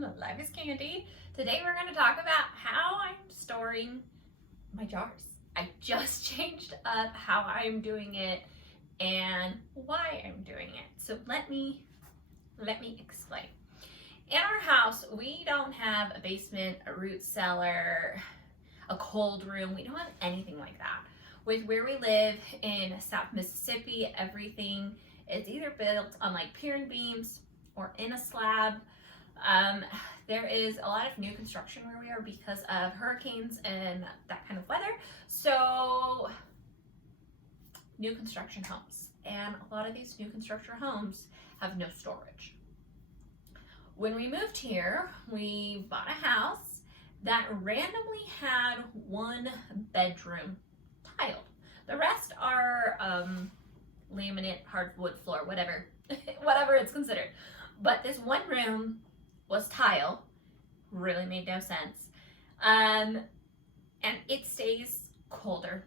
from Life is Candy. Today we're going to talk about how I'm storing my jars. I just changed up how I'm doing it and why I'm doing it. So let me explain. In our house, we don't have a basement, a root cellar, a cold room. We don't have anything like that. With where we live in South Mississippi, everything is either built on like pier and beams or in a slab. There is a lot of new construction where we are because of hurricanes and that kind of weather. So new construction homes, and a lot of these new construction homes have no storage. When we moved here, we bought a house that randomly had one bedroom tiled. The rest are laminate, hardwood floor, whatever it's considered. But this one room was tile, really made no sense. And it stays colder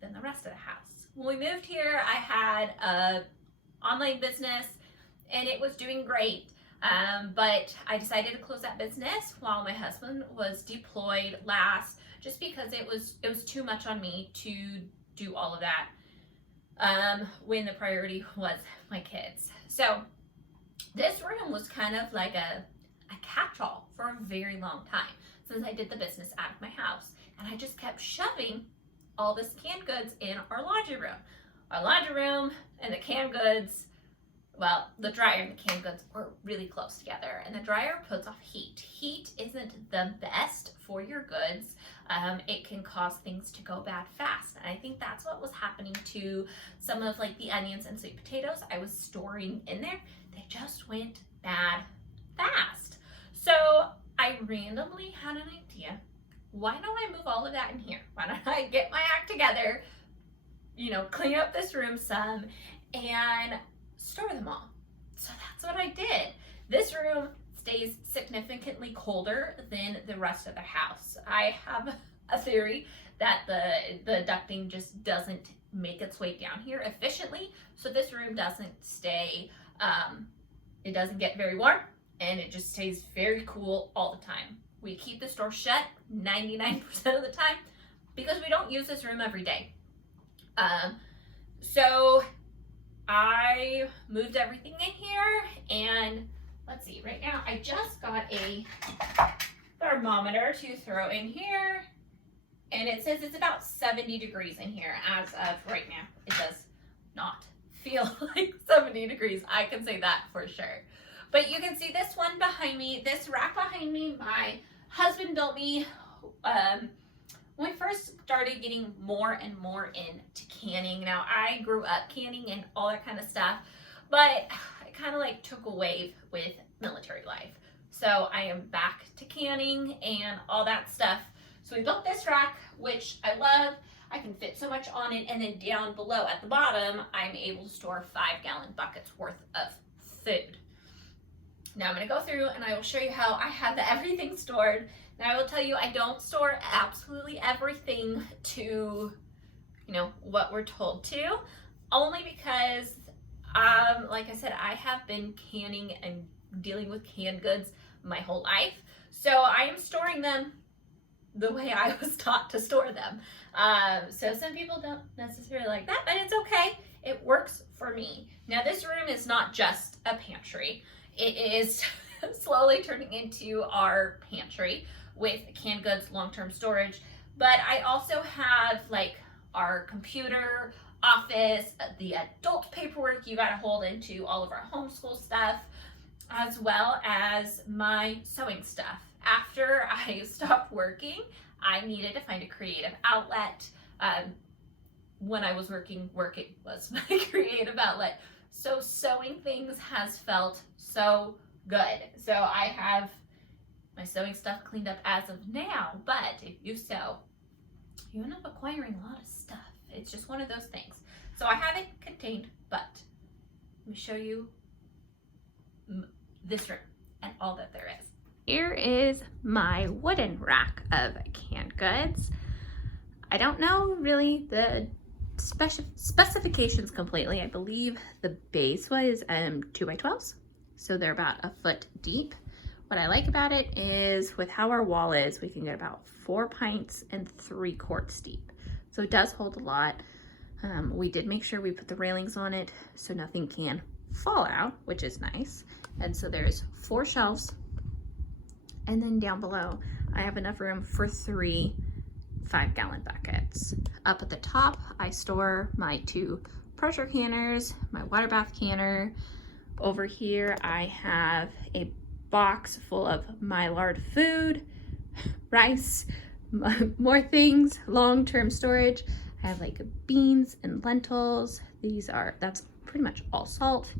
than the rest of the house. When we moved here, I had an online business and it was doing great. But I decided to close that business while my husband was deployed last, just because it was too much on me to do all of that when the priority was my kids. So this room was kind of like a catch-all for a very long time since I did the business out of my house. And I just kept shoving all this canned goods in our laundry room. Our laundry room and the canned goods, well, the dryer and the canned goods were really close together, and the dryer puts off heat. Heat isn't the best for your goods. It can cause things to go bad fast. And I think that's what was happening to some of like the onions and sweet potatoes I was storing in there. They just went bad fast. So I randomly had an idea. Why don't I move all of that in here? Why don't I get my act together, clean up this room some and store them all? So that's what I did. This room stays significantly colder than the rest of the house. I have a theory that the ducting just doesn't make its way down here efficiently, so this room doesn't stay, it doesn't get very warm, and it just stays very cool all the time. We keep the door shut 99% of the time because we don't use this room every day. So I moved everything in here, and let's see, right now I just got a thermometer to throw in here, and it says it's about 70 degrees in here as of right now. It does not feel like 70 degrees, I can say that for sure. But you can see this one behind me, this rack behind me, my husband built me when I first started getting more and more into canning. Now, I grew up canning and all that kind of stuff, but I kind of like took a wave with military life. So I am back to canning and all that stuff. So we built this rack, which I love. I can fit so much on it, and then down below at the bottom, I'm able to store 5-gallon buckets worth of food. Now I'm gonna go through and I will show you how I have everything stored. Now I will tell you, I don't store absolutely everything to, what we're told to, only because, like I said, I have been canning and dealing with canned goods my whole life. So I am storing them the way I was taught to store them. So some people don't necessarily like that, but it's okay. It works for me. Now this room is not just a pantry. It is slowly turning into our pantry with canned goods, long-term storage. But I also have like our computer, office, the adult paperwork you gotta hold into all of our homeschool stuff, as well as my sewing stuff. After I stopped working, I needed to find a creative outlet. When I was working was my creative outlet. So sewing things has felt so good. So I have my sewing stuff cleaned up as of now, but if you sew, you end up acquiring a lot of stuff. It's just one of those things. So I have it contained, but let me show you this room and all that there is. Here is my wooden rack of canned goods. I don't know really the specifications completely. I believe the base was 2x12s, so they're about a foot deep. What I like about it is with how our wall is, we can get about 4 pints and 3 quarts deep. So it does hold a lot. We did make sure we put the railings on it so nothing can fall out, which is nice. And so there's 4 shelves. And then down below, I have enough room for 3 5-gallon buckets. Up at the top, I store my 2 pressure canners, my water bath canner. Over here, I have a box full of Mylard food, rice, more things, long-term storage. I have like beans and lentils. That's pretty much all salt.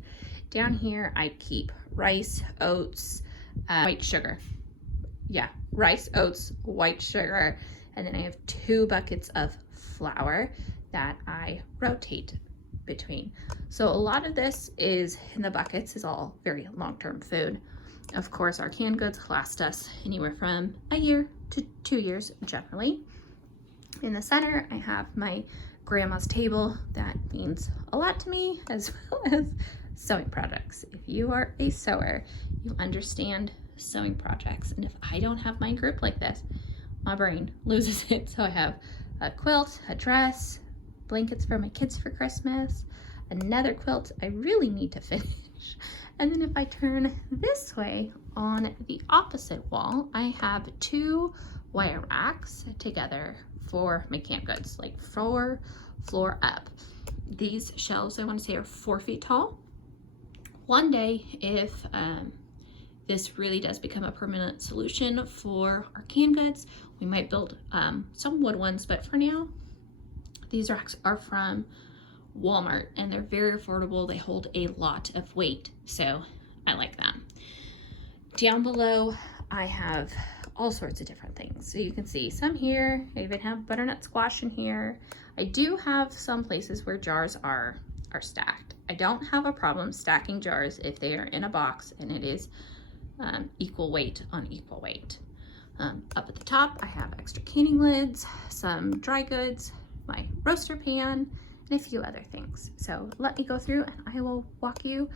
Down here, I keep rice, oats, white sugar. Yeah, rice, oats, white sugar. And then I have 2 buckets of flour that I rotate between. So a lot of this is in the buckets is all very long-term food. Of course, our canned goods last us anywhere from a year to 2 years generally. In the center, I have my grandma's table. That means a lot to me, as well as sewing projects. If you are a sewer, you understand sewing projects. And if I don't have my group like this, my brain loses it. So I have a quilt, a dress, blankets for my kids for Christmas, another quilt I really need to finish. And then if I turn this way on the opposite wall, I have 2 wire racks together for my canned goods, like floor up. These shelves, I want to say, are 4 feet tall. One day, if this really does become a permanent solution for our canned goods, we might build some wood ones, but for now, these racks are from Walmart and they're very affordable. They hold a lot of weight, so I like them. Down below, I have all sorts of different things. So you can see some here. I even have butternut squash in here. I do have some places where jars are stacked. I don't have a problem stacking jars if they are in a box and it is equal weight on equal weight. Up at the top, I have extra canning lids, some dry goods, my roaster pan, and a few other things. So let me go through and I will walk you,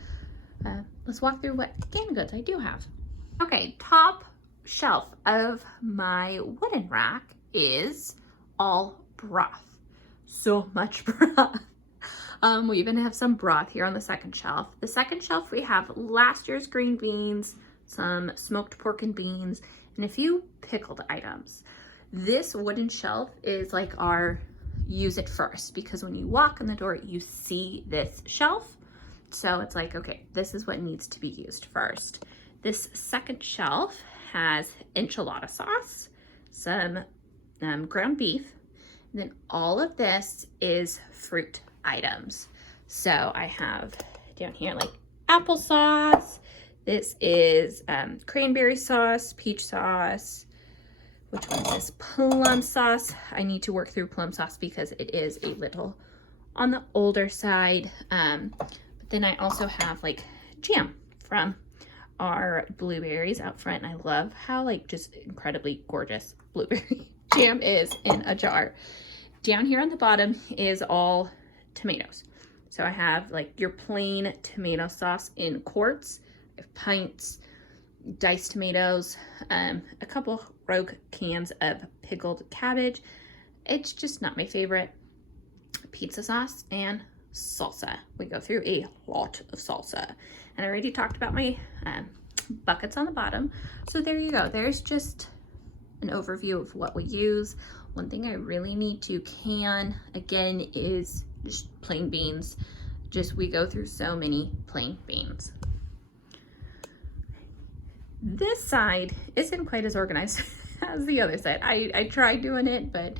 let's walk through what canned goods I do have. Okay, top shelf of my wooden rack is all broth. So much broth. We even have some broth here on the second shelf. The second shelf, we have last year's green beans, some smoked pork and beans, and a few pickled items. This wooden shelf is like our use it first, because when you walk in the door, you see this shelf. So it's like, okay, this is what needs to be used first. This second shelf has enchilada sauce, some ground beef, and then all of this is fruit items. So I have down here like applesauce. This is cranberry sauce, peach sauce. Which one is this? Plum sauce. I need to work through plum sauce because it is a little on the older side. But then I also have like jam from our blueberries out front. And I love how like just incredibly gorgeous blueberry jam is in a jar. Down here on the bottom is all tomatoes. So I have like your plain tomato sauce in quarts. I have pints, diced tomatoes, a couple rogue cans of pickled cabbage. It's just not my favorite. Pizza sauce and salsa. We go through a lot of salsa. And I already talked about my buckets on the bottom. So there you go. There's just an overview of what we use. One thing I really need to can, again, is just plain beans. We go through so many plain beans. This side isn't quite as organized as the other side. I tried doing it, but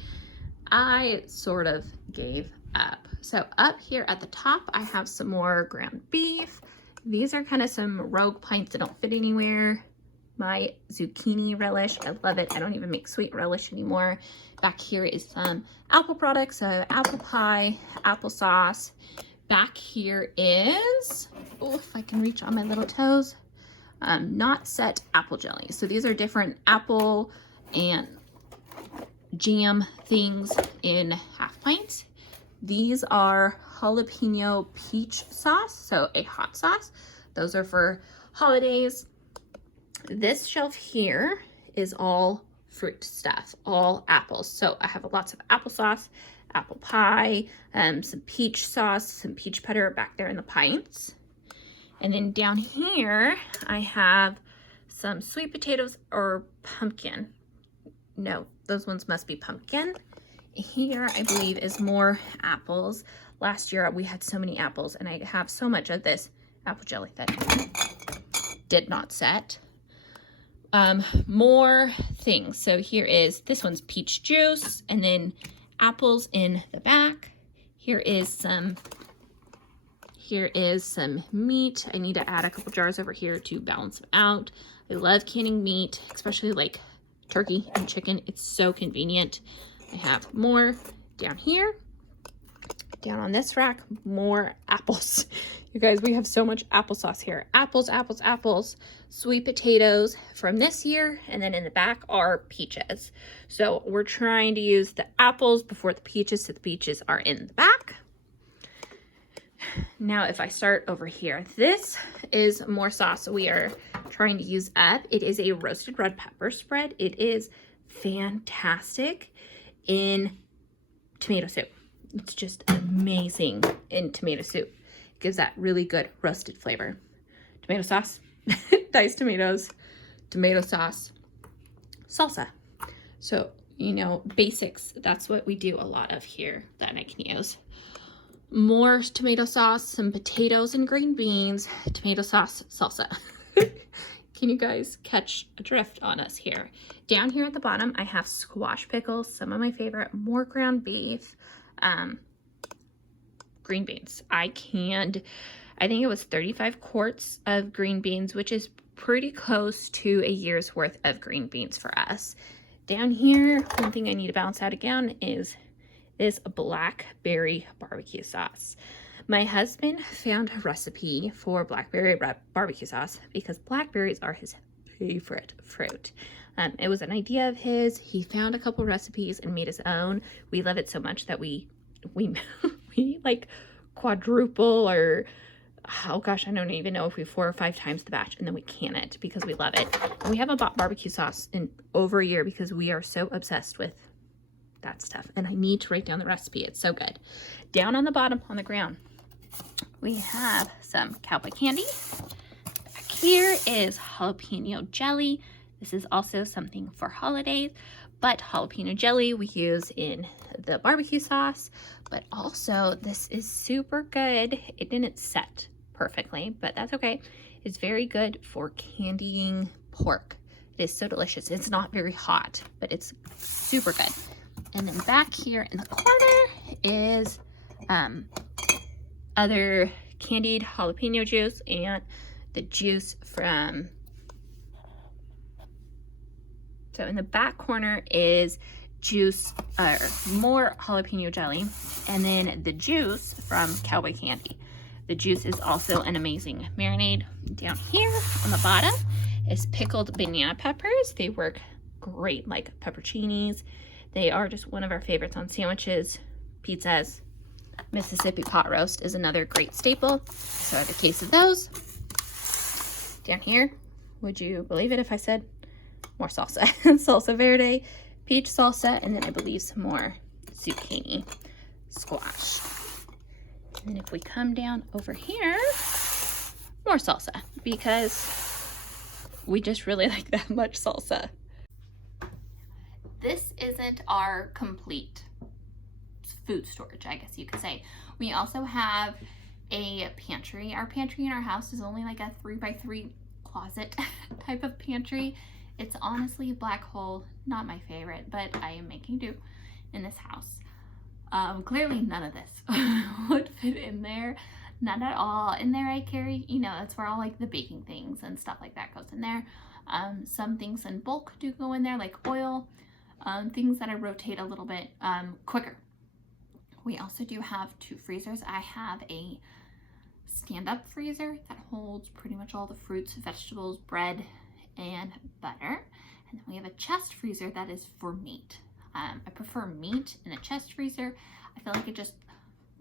I sort of gave up. So up here at the top, I have some more ground beef. These are kind of some rogue pints that don't fit anywhere. My zucchini relish, I love it. I don't even make sweet relish anymore. Back here is some apple products, so apple pie, applesauce. Back here is, oh, if I can reach on my little toes, not set apple jelly. So these are different apple and jam things in half pints. These are jalapeno peach sauce, so a hot sauce. Those are for holidays. This shelf here is all fruit stuff, all apples. So I have lots of applesauce, apple pie, some peach sauce, some peach butter back there in the pints. And then down here, I have some sweet potatoes or pumpkin. No, those ones must be pumpkin. Here, I believe, is more apples. Last year, we had so many apples, and I have so much of this apple jelly that did not set. More things. So here is, this one's peach juice, and then apples in the back. Here is some meat. I need to add a couple jars over here to balance them out. I love canning meat, especially like turkey and chicken. It's so convenient. I have more down here. Down on this rack, more apples. You guys, we have so much applesauce here. Apples, apples, apples, sweet potatoes from this year, and then in the back are peaches. So we're trying to use the apples before the peaches, so the peaches are in the back. Now, if I start over here, this is more sauce we are trying to use up. It is a roasted red pepper spread. It is fantastic in tomato soup. It's just amazing in tomato soup. It gives that really good roasted flavor. Tomato sauce, diced tomatoes, tomato sauce, salsa. So, you know, basics. That's what we do a lot of here that I can use. More tomato sauce, some potatoes and green beans, tomato sauce, salsa. Can you guys catch a drift on us here? Down here at the bottom, I have squash pickles, some of my favorite, more ground beef, green beans. I think it was 35 quarts of green beans, which is pretty close to a year's worth of green beans for us. Down here, one thing I need to balance out again is this blackberry barbecue sauce. My husband found a recipe for blackberry barbecue sauce because blackberries are his favorite fruit. It was an idea of his. He found a couple recipes and made his own. We love it so much that we like quadruple, or oh gosh, I don't even know if we 4 or 5 times the batch, and then we can it because we love it. And we haven't bought barbecue sauce in over a year because we are so obsessed with that stuff. And I need to write down the recipe. It's so good. Down on the bottom on the ground, we have some cowboy candy. Back here is jalapeno jelly. This is also something for holidays, but jalapeno jelly we use in the barbecue sauce, but also this is super good. It didn't set perfectly, but that's okay. It's very good for candying pork. It is so delicious. It's not very hot, but it's super good. And then back here in the corner is other candied jalapeno juice and the juice from... So in the back corner is juice, more jalapeno jelly, and then the juice from cowboy candy. The juice is also an amazing marinade. Down here on the bottom is pickled banana peppers. They work great like pepperoncinis. They are just one of our favorites on sandwiches, pizzas. Mississippi pot roast is another great staple. So I have a case of those. Down here, would you believe it if I said more salsa? Salsa verde, peach salsa, and then I believe some more zucchini squash. And then if we come down over here, more salsa, because we just really like that much salsa. This isn't our complete food storage, I guess you could say. We also have a pantry. Our pantry in our house is only like a 3x3 closet type of pantry. It's honestly a black hole, not my favorite, but I am making do in this house. Clearly none of this would fit in there. None at all. In there I carry, you know, that's where all like the baking things and stuff like that goes in there. Some things in bulk do go in there, like oil, things that I rotate a little bit quicker. We also do have 2 freezers. I have a stand-up freezer that holds pretty much all the fruits, vegetables, bread, and butter. And then we have a chest freezer that is for meat. I prefer meat in a chest freezer. I feel like it just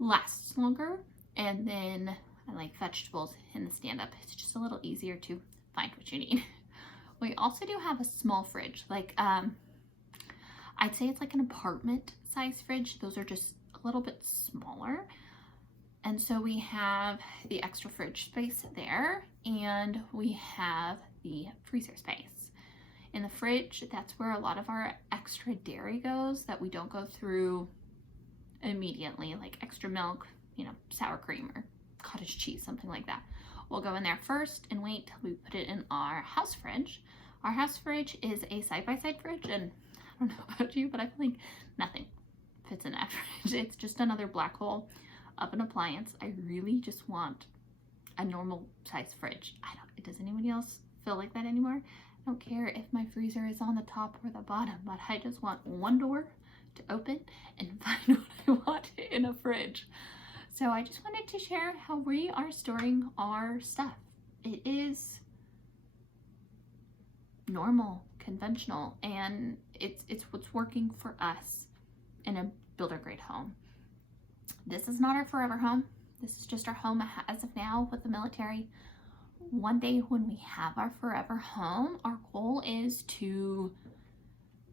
lasts longer. And then I like vegetables in the stand-up. It's just a little easier to find what you need. We also do have a small fridge, like I'd say it's like an apartment size fridge. Those are just a little bit smaller. And so we have the extra fridge space there, and we have the freezer space. In the fridge, that's where a lot of our extra dairy goes that we don't go through immediately, like extra milk, you know, sour cream or cottage cheese, something like that. We'll go in there first and wait till we put it in our house fridge. Our house fridge is a side-by-side fridge, and I don't know about you, but I feel like nothing fits in that fridge. It's just another black hole of an appliance. I really just want a normal size fridge. Does anybody else feel like that anymore? I don't care if my freezer is on the top or the bottom, but I just want one door to open and find what I want in a fridge. So I just wanted to share how we are storing our stuff. It is normal, conventional, and it's what's working for us in a builder grade home. This is not our forever home. This is just our home as of now with the military. One day when we have our forever home, our goal is to,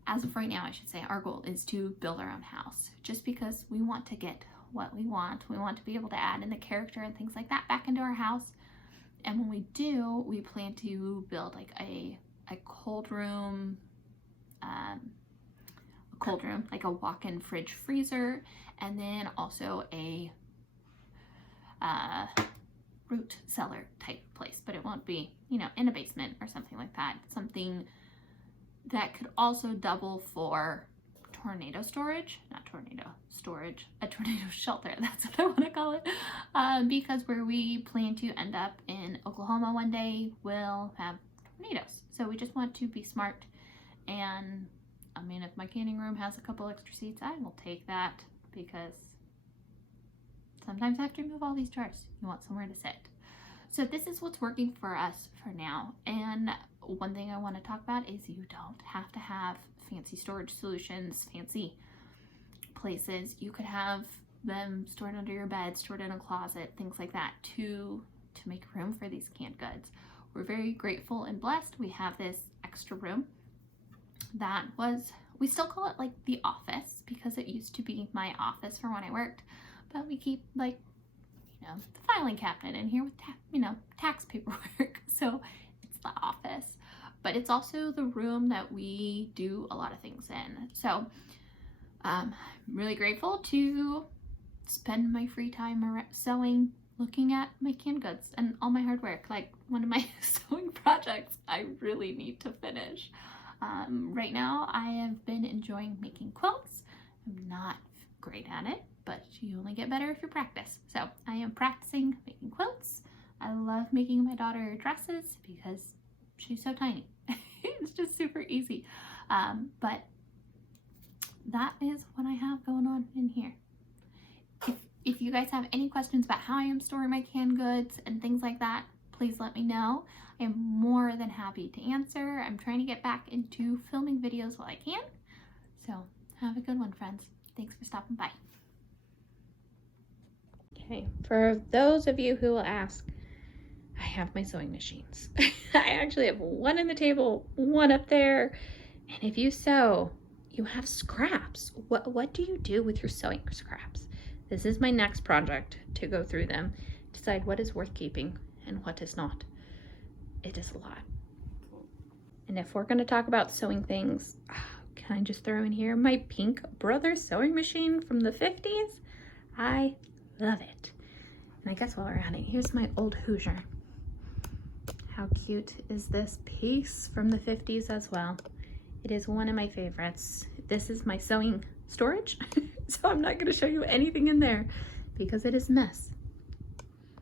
as of right now I should say, our goal is to build our own house, just because we want to get what we want. We want to be able to add in the character and things like that back into our house. And when we do, we plan to build like a cold room, like a walk-in fridge freezer, and then also a root cellar type place, but it won't be, you know, in a basement or something like that. Something that could also double for tornado storage, not tornado storage, a tornado shelter, that's what I want to call it, because where we plan to end up in Oklahoma one day will have tornadoes. So we just want to be smart, and I mean, if my canning room has a couple extra seats, I will take that, because sometimes after you move all these jars, you want somewhere to sit. So this is what's working for us for now. And one thing I want to talk about is you don't have to have fancy storage solutions, fancy places. You could have them stored under your bed, stored in a closet, things like that to make room for these canned goods. We're very grateful and blessed. We have this extra room that we still call it like the office, because it used to be my office for when I worked, but we keep, like, you know, the filing cabinet in here with tax paperwork. So it's the office, but it's also the room that we do a lot of things in. So I'm really grateful to spend my free time sewing, looking at my canned goods and all my hard work. Like, one of my sewing projects I really need to finish. Right now I have been enjoying making quilts. I'm not great at it, but you only get better if you practice. So I am practicing making quilts. I love making my daughter dresses because she's so tiny. It's just super easy. But that is what I have going on in here. If you guys have any questions about how I am storing my canned goods and things like that, please let me know. I am more than happy to answer. I'm trying to get back into filming videos while I can. So have a good one, friends. Thanks for stopping by. Okay, for those of you who will ask, I have my sewing machines. I actually have one on the table, one up there. And if you sew, you have scraps. What do you do with your sewing scraps? This is my next project, to go through them, decide what is worth keeping and what is not. It is a lot. And if we're gonna talk about sewing things, can I just throw in here my pink Brothers sewing machine from the 50s? I love it. And I guess while we're at it, here's my old Hoosier. How cute is this piece from the 50s as well? It is one of my favorites. This is my sewing storage, so I'm not gonna show you anything in there because it is a mess.